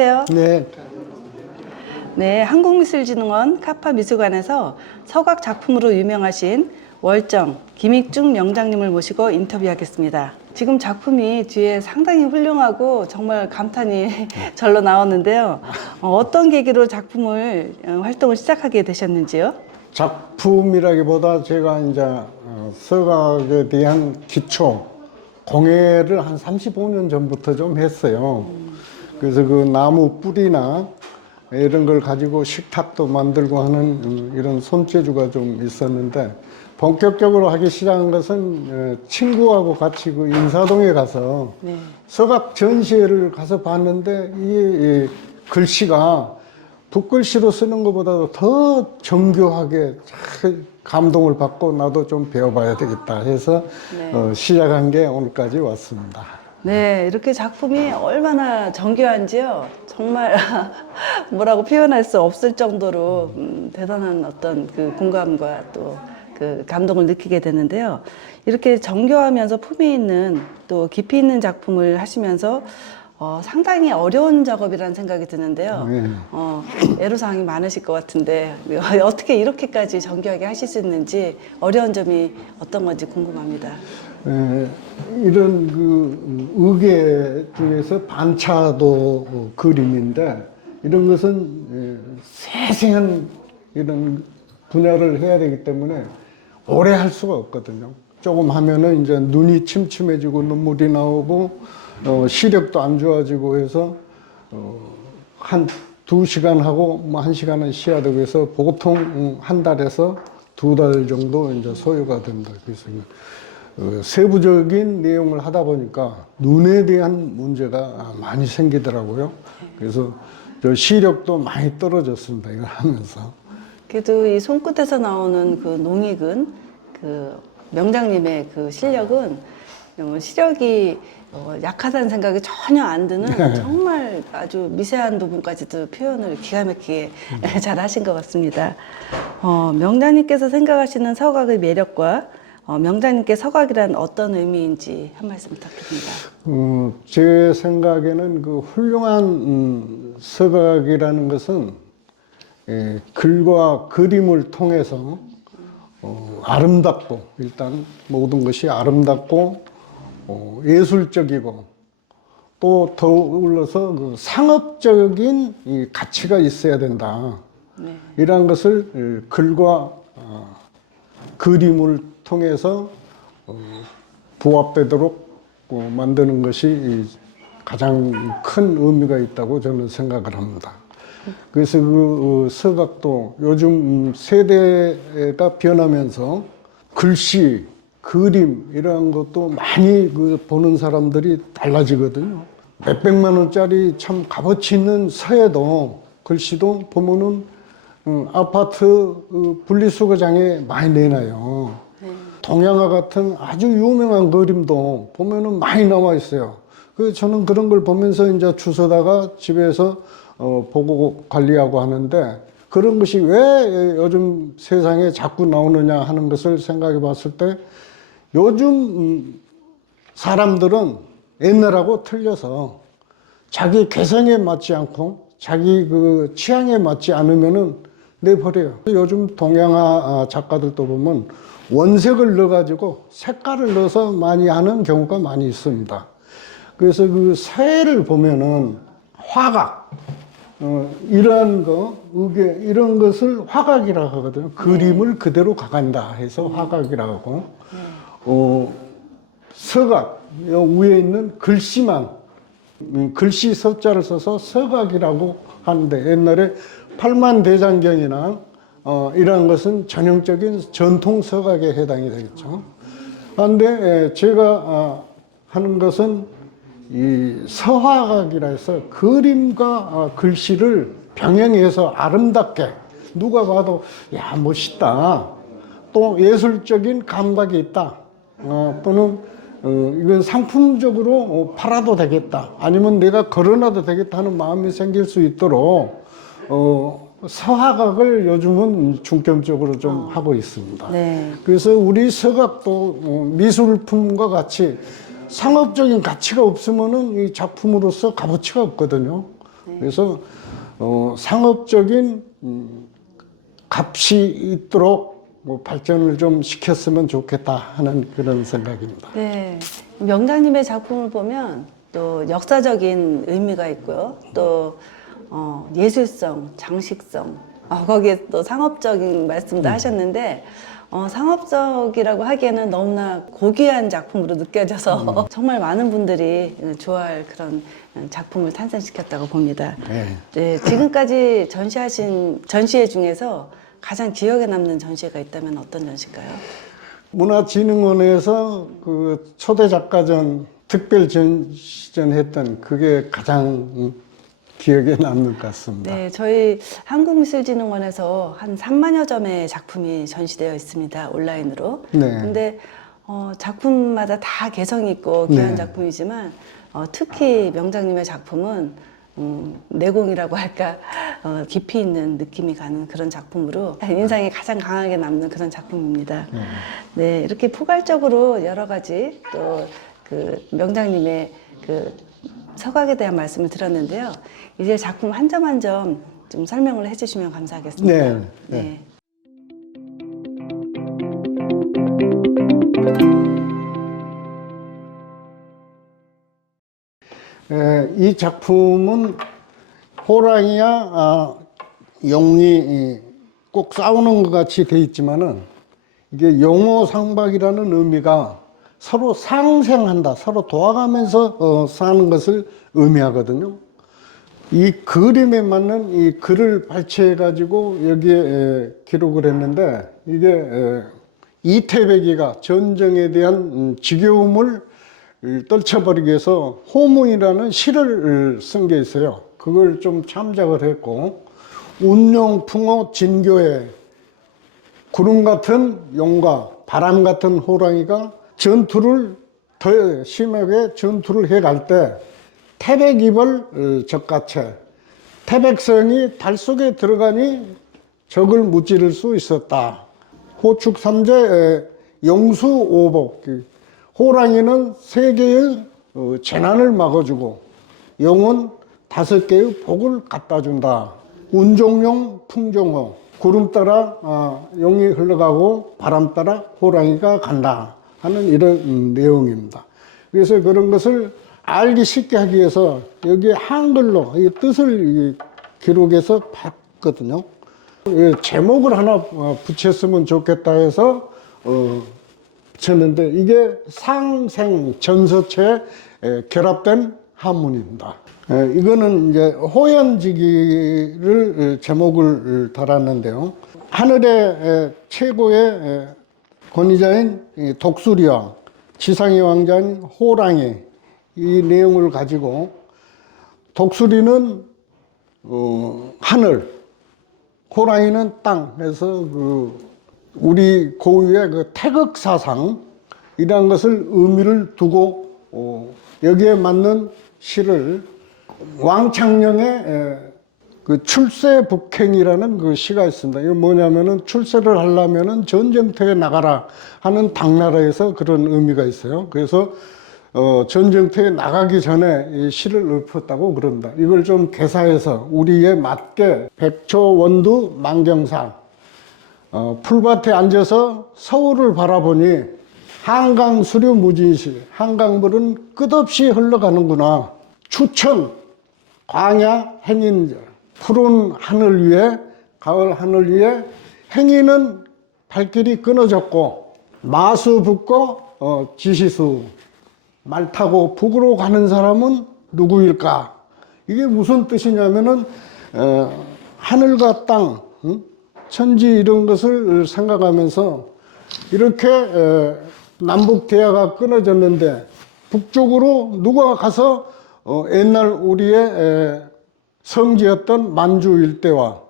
안녕하세요. 네, 네, 한국미술진흥원 카파미술관에서 서각 작품으로 유명하신 월정 김익중 명장님을 모시고 인터뷰하겠습니다. 지금 작품이 뒤에 상당히 훌륭하고 정말 감탄이 절로 나오는데요. 어떤 계기로 작품을 활동을 시작하게 되셨는지요? 작품이라기보다 제가 이제 서각에 대한 기초 공예를 한 35년 전부터 좀 했어요. 그래서 그 나무 뿌리나 이런 걸 가지고 식탁도 만들고 하는 이런 손재주가 좀 있었는데, 본격적으로 하기 시작한 것은 친구하고 같이 그 인사동에 가서 네. 서각 전시회를 가서 봤는데 이 글씨가 붓글씨로 쓰는 것보다도 더 정교하게 참 감동을 받고 나도 좀 배워봐야 되겠다 해서 네. 시작한 게 오늘까지 왔습니다. 네, 이렇게 작품이 얼마나 정교한지요. 정말 뭐라고 표현할 수 없을 정도로 대단한 어떤 그 공감과 또 그 감동을 느끼게 되는데요. 이렇게 정교하면서 품위 있는 또 깊이 있는 작품을 하시면서 상당히 어려운 작업이라는 생각이 드는데요. 네. 애로사항이 많으실 것 같은데 어떻게 이렇게까지 정교하게 하실 수 있는지 어려운 점이 어떤 건지 궁금합니다. 이런 그 의계 중에서 반차도 그림인데, 이런 것은 세세한 이런 분야를 해야 되기 때문에 오래 할 수가 없거든요. 조금 하면은 이제 눈이 침침해지고 눈물이 나오고 시력도 안 좋아지고 해서 한 2시간 하고 뭐 1시간은 쉬어야 되고 해서 보통 한 달에서 2달 정도 이제 소요가 된다. 그래서 세부적인 내용을 하다 보니까 눈에 대한 문제가 많이 생기더라고요. 그래서 저 시력도 많이 떨어졌습니다, 이걸 하면서. 그래도 이 손끝에서 나오는 그 농익은 그 명장님의 그 실력은 시력이 약하다는 생각이 전혀 안 드는 정말 아주 미세한 부분까지도 표현을 기가 막히게 잘 하신 것 같습니다. 명장님께서 생각하시는 서각의 매력과 명장님께 서각이란 어떤 의미인지 한 말씀 부탁드립니다. 제 생각에는 그 훌륭한 서각이라는 것은 글과 그림을 통해서 아름답고, 일단 모든 것이 아름답고 예술적이고, 또 더불어서 그 상업적인 이 가치가 있어야 된다. 네. 이러한 것을 글과 그림을 통해서 부합되도록 만드는 것이 가장 큰 의미가 있다고 저는 생각을 합니다. 그래서 그 서각도 요즘 세대가 변하면서 글씨, 그림 이런 것도 많이 그 보는 사람들이 달라지거든요. 몇백만 원짜리 참 값어치 있는 서예도, 글씨도 보면은 아파트 분리수거장에 많이 내놔요. 동양화 같은 아주 유명한 그림도 보면은 많이 나와 있어요. 그 저는 그런 걸 보면서 이제 주워다가 집에서 보고 관리하고 하는데, 그런 것이 왜 요즘 세상에 자꾸 나오느냐 하는 것을 생각해 봤을 때, 요즘 사람들은 옛날하고 틀려서 자기 개성에 맞지 않고 자기 그 취향에 맞지 않으면은 내버려요. 요즘 동양화 작가들도 보면 원색을 넣어가지고 색깔을 넣어서 많이 하는 경우가 많이 있습니다. 그래서 그 서예를 보면은 화각, 이러한 거, 의계, 이런 것을 화각이라고 하거든요. 그림을 그대로 가간다 해서 화각이라고 하고, 서각, 요 위에 있는 글씨만, 글씨 서자를 써서 서각이라고 하는데, 옛날에 팔만대장경이나 이런 것은 전형적인 전통 서각에 해당이 되겠죠. 그런데 제가 하는 것은 이 서화각이라 해서 그림과 글씨를 병행해서 아름답게, 누가 봐도 야 멋있다, 또 예술적인 감각이 있다, 또는 이건 상품적으로 팔아도 되겠다, 아니면 내가 걸어놔도 되겠다 하는 마음이 생길 수 있도록 서화각을 요즘은 중점적으로 좀 하고 있습니다. 네. 그래서 우리 서각도 미술품과 같이 상업적인 가치가 없으면은 이 작품으로서 값어치가 없거든요. 그래서 상업적인 값이 있도록 발전을 좀 시켰으면 좋겠다 하는 그런 생각입니다. 네. 명장님의 작품을 보면 또 역사적인 의미가 있고요. 또 예술성, 장식성, 거기에 또 상업적인 말씀도 하셨는데 상업적이라고 하기에는 너무나 고귀한 작품으로 느껴져서 정말 많은 분들이 좋아할 그런 작품을 탄생시켰다고 봅니다. 네, 지금까지 전시하신 전시회 중에서 가장 기억에 남는 전시회가 있다면 어떤 전시일까요? 문화진흥원에서 그 초대 작가전 특별 전시전 했던 그게 가장 기억에 남는 것 같습니다. 네, 저희 한국미술진흥원에서 한 3만여 점의 작품이 전시되어 있습니다. 온라인으로. 네. 근데 작품마다 다 개성이 있고 귀한 네. 작품이지만 특히 명장님의 작품은 내공이라고 할까 깊이 있는 느낌이 가는 그런 작품으로 인상이 가장 강하게 남는 그런 작품입니다. 네, 이렇게 포괄적으로 여러 가지 또 그 명장님의 그 서각에 대한 말씀을 들었는데요. 이제 작품 한 점 한 점 좀 설명을 해주시면 감사하겠습니다. 네, 네. 이 작품은 호랑이와 용이 꼭 싸우는 것 같이 돼 있지만은 이게 용호상박이라는 의미가 서로 상생한다, 서로 도와가면서 사는 것을 의미하거든요. 이 그림에 맞는 이 글을 발췌해 가지고 여기에 기록을 했는데 이게 이태백이가 전쟁에 대한 지겨움을 떨쳐버리기 위해서 호문이라는 시를 쓴 게 있어요. 그걸 좀 참작을 했고, 운용풍호 진교에 구름 같은 용과 바람 같은 호랑이가 전투를 더 심하게 전투를 해갈 때 태백이벌 적가채, 태백성이 달 속에 들어가니 적을 무찌를 수 있었다. 호축 삼재 용수오복, 호랑이는 3개의 재난을 막아주고 용은 5개의 복을 갖다 준다. 운종용 풍종호, 구름 따라 용이 흘러가고 바람 따라 호랑이가 간다 하는 이런 내용입니다. 그래서 그런 것을 알기 쉽게 하기 위해서 여기에 한글로 이 뜻을 기록해서 봤거든요. 제목을 하나 붙였으면 좋겠다 해서 붙였는데 이게 상생 전서체에 결합된 한문입니다. 이거는 이제 호연지기를 제목을 달았는데요. 하늘의 최고의 권위자인 독수리와 지상의 왕자인 호랑이, 이 내용을 가지고 독수리는 하늘, 호랑이는 땅. 그래서 우리 고유의 그 태극사상 이런 것을 의미를 두고 여기에 맞는 시를 왕창령의 그 출세북행이라는 그 시가 있습니다. 이거 뭐냐면은 출세를 하려면은 전쟁터에 나가라 하는 당나라에서 그런 의미가 있어요. 그래서 전쟁터에 나가기 전에 이 시를 읊었다고 그런다. 이걸 좀 개사해서 우리에 맞게 백초원두 만경상, 풀밭에 앉아서 서울을 바라보니 한강 수류 무진시, 한강물은 끝없이 흘러가는구나. 추천 광야 행인자, 푸른 하늘 위에, 가을 하늘 위에 행인은 발길이 끊어졌고 마수 붙고 지시수, 말 타고 북으로 가는 사람은 누구일까? 이게 무슨 뜻이냐면은 하늘과 땅, 천지 이런 것을 생각하면서 이렇게 남북 대화가 끊어졌는데 북쪽으로 누가 가서 옛날 우리의 성지였던 만주 일대와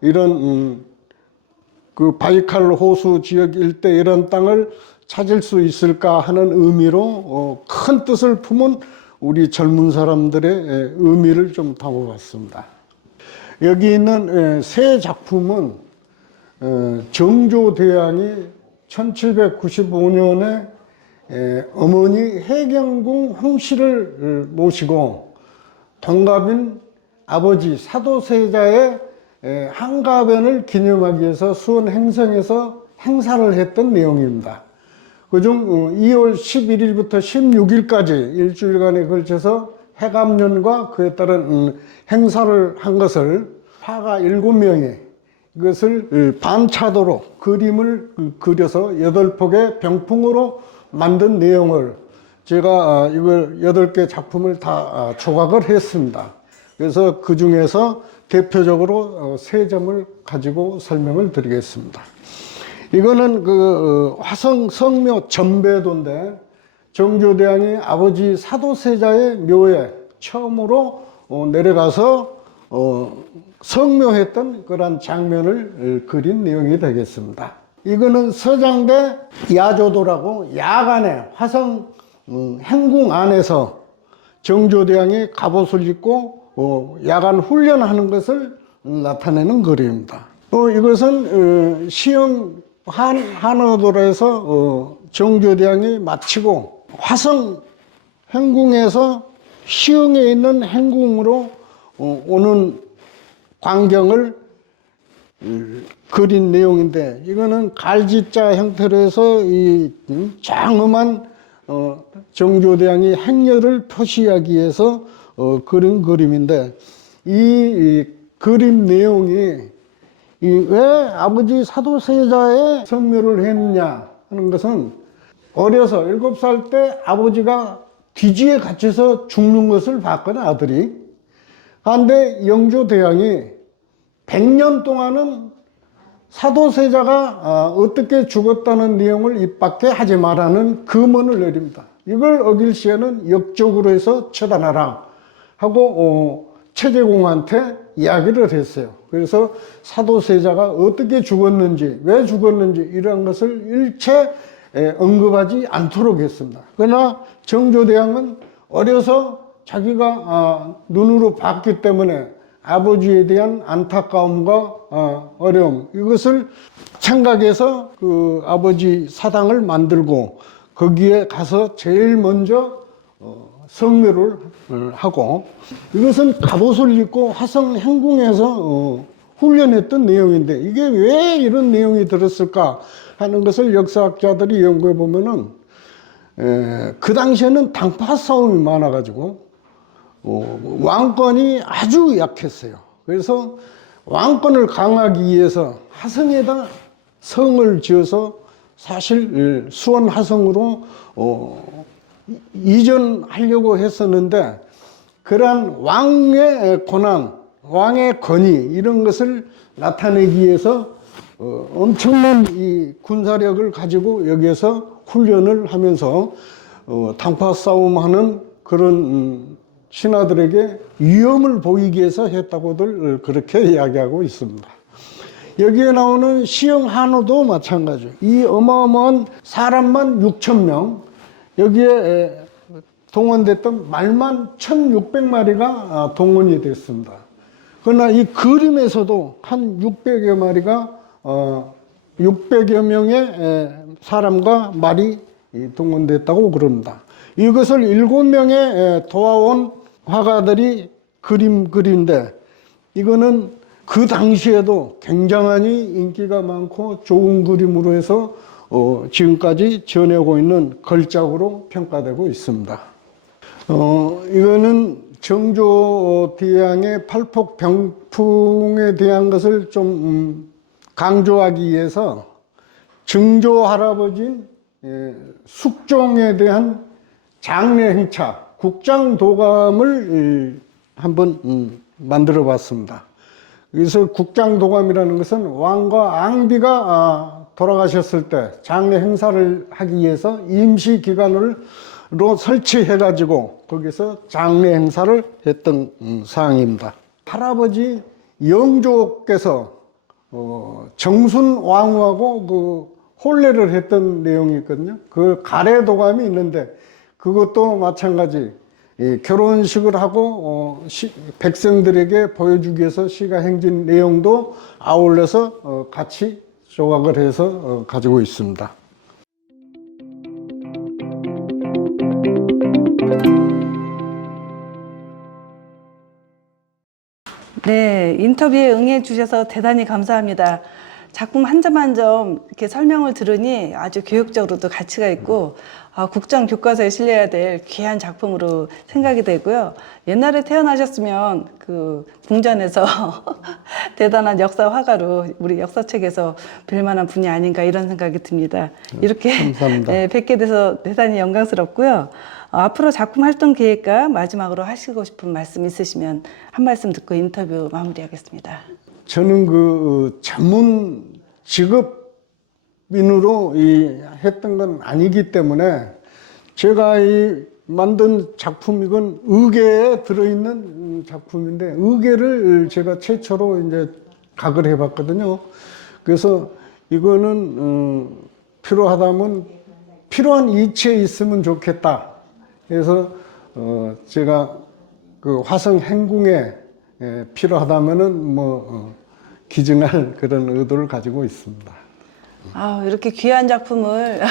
이런 그 바이칼 호수 지역 일대 이런 땅을 찾을 수 있을까 하는 의미로 큰 뜻을 품은 우리 젊은 사람들의 의미를 좀 담아봤습니다. 여기 있는 세 작품은 정조대왕이 1795년에 어머니 해경궁 홍씨를 모시고 동갑인 아버지 사도세자의 한가변을 기념하기 위해서 수원 행성에서 행사를 했던 내용입니다. 그중 2월 11일부터 16일까지 일주일간에 걸쳐서 해감년과 그에 따른 행사를 한 것을 화가 7명이 이것을 반차도로 그림을 그려서 8폭의 병풍으로 만든 내용을 제가 이걸 8개 작품을 다 조각을 했습니다. 그래서 그 중에서 대표적으로 3점을 가지고 설명을 드리겠습니다. 이거는 그 화성 성묘 전배도인데 정조대왕이 아버지 사도세자의 묘에 처음으로 내려가서 성묘했던 그런 장면을 그린 내용이 되겠습니다. 이거는 서장대 야조도라고 야간에 화성 행궁 안에서 정조대왕이 갑옷을 입고 야간 훈련하는 것을 나타내는 그림입니다. 이것은 시흥 한어도로에서 정조대왕이 마치고 화성 행궁에서 시흥에 있는 행궁으로 오는 광경을 그린 내용인데, 이거는 갈지자 형태로 해서 이 장엄한 정조대왕이 행렬을 표시하기 위해서 그린 그림인데, 이 그림 내용이 왜 아버지 사도세자의 성묘를 했느냐 하는 것은, 어려서 7살 때 아버지가 뒤지에 갇혀서 죽는 것을 봤거든, 아들이. 그런데 영조대왕이 100년 동안은 사도세자가 어떻게 죽었다는 내용을 입 밖에 하지 말라는 금언을 내립니다. 이걸 어길 시에는 역적으로 해서 처단하라 하고 최재공한테 이야기를 했어요. 그래서 사도세자가 어떻게 죽었는지, 왜 죽었는지 이런 것을 일체 언급하지 않도록 했습니다. 그러나 정조대왕은 어려서 자기가 눈으로 봤기 때문에 아버지에 대한 안타까움과 어려움, 이것을 생각해서 그 아버지 사당을 만들고 거기에 가서 제일 먼저 성묘를 하고, 이것은 갑옷을 입고 화성 행궁에서 훈련했던 내용인데, 이게 왜 이런 내용이 들었을까 하는 것을 역사학자들이 연구해 보면은 그 당시에는 당파 싸움이 많아가지고 왕권이 아주 약했어요. 그래서 왕권을 강하기 위해서 화성에다 성을 지어서 사실 수원 화성으로 이전하려고 했었는데, 그러한 왕의 권한, 왕의 권위 이런 것을 나타내기 위해서 엄청난 이 군사력을 가지고 여기에서 훈련을 하면서 당파 싸움하는 그런 신하들에게 위험을 보이기 위해서 했다고들 그렇게 이야기하고 있습니다. 여기에 나오는 시흥 한우도 마찬가지예요. 이 어마어마한 사람만 6,000명, 여기에 동원됐던 말만 1,600마리가 동원이 됐습니다. 그러나 이 그림에서도 한 600여 마리가 600여 명의 사람과 말이 동원됐다고 그럽니다. 이것을 7명의 도와온 화가들이 그린데, 이거는 그 당시에도 굉장히 인기가 많고 좋은 그림으로 해서 지금까지 전해오고 있는 걸작으로 평가되고 있습니다. 이거는 정조대왕의 팔폭 병풍에 대한 것을 좀 강조하기 위해서 증조 할아버지인 숙종에 대한 장례 행차, 국장도감을 한번 만들어 봤습니다. 그래서 국장도감이라는 것은 왕과 앙비가 돌아가셨을 때 장례 행사를 하기 위해서 임시 기관으로 설치해 가지고 거기서 장례 행사를 했던 사항입니다. 할아버지 영조께서 정순 왕후하고 그 혼례를 했던 내용이 있거든요. 그 가래도감이 있는데, 그것도 마찬가지 결혼식을 하고 백성들에게 보여주기 위해서 시가 행진 내용도 아울러서 같이 조각을 해서 가지고 있습니다. 인터뷰에 응해 주셔서 대단히 감사합니다. 작품 한 점 한 점 이렇게 설명을 들으니 아주 교육적으로도 가치가 있고 국정 교과서에 실려야 될 귀한 작품으로 생각이 되고요. 옛날에 태어나셨으면 그 궁전에서 대단한 역사 화가로 우리 역사책에서 뵐만한 분이 아닌가 이런 생각이 듭니다. 이렇게 감사합니다. 뵙게 돼서 대단히 영광스럽고요. 앞으로 작품 활동 계획과 마지막으로 하시고 싶은 말씀 있으시면 한 말씀 듣고 인터뷰 마무리하겠습니다. 저는 그 전문 직업인으로 했던 건 아니기 때문에 제가 만든 작품 이건 의계에 들어있는 작품인데 의계를 제가 최초로 이제 각을 해봤거든요. 그래서 이거는 필요하다면 필요한 이치에 있으면 좋겠다. 그래서 제가 그 화성 행궁에 필요하다면은 기증할 그런 의도를 가지고 있습니다. 이렇게 귀한 작품을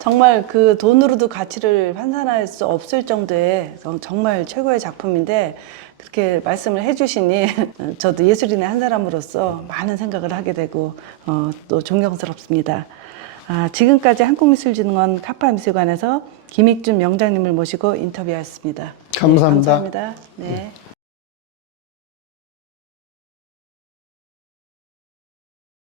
정말 그 돈으로도 가치를 환산할 수 없을 정도의 정말 최고의 작품인데 그렇게 말씀을 해주시니 저도 예술인의 한 사람으로서 많은 생각을 하게 되고 또 존경스럽습니다. 지금까지 한국미술진흥원 카파미술관에서 김익준 명장님을 모시고 인터뷰하였습니다. 감사합니다. 네, 감사합니다. 네.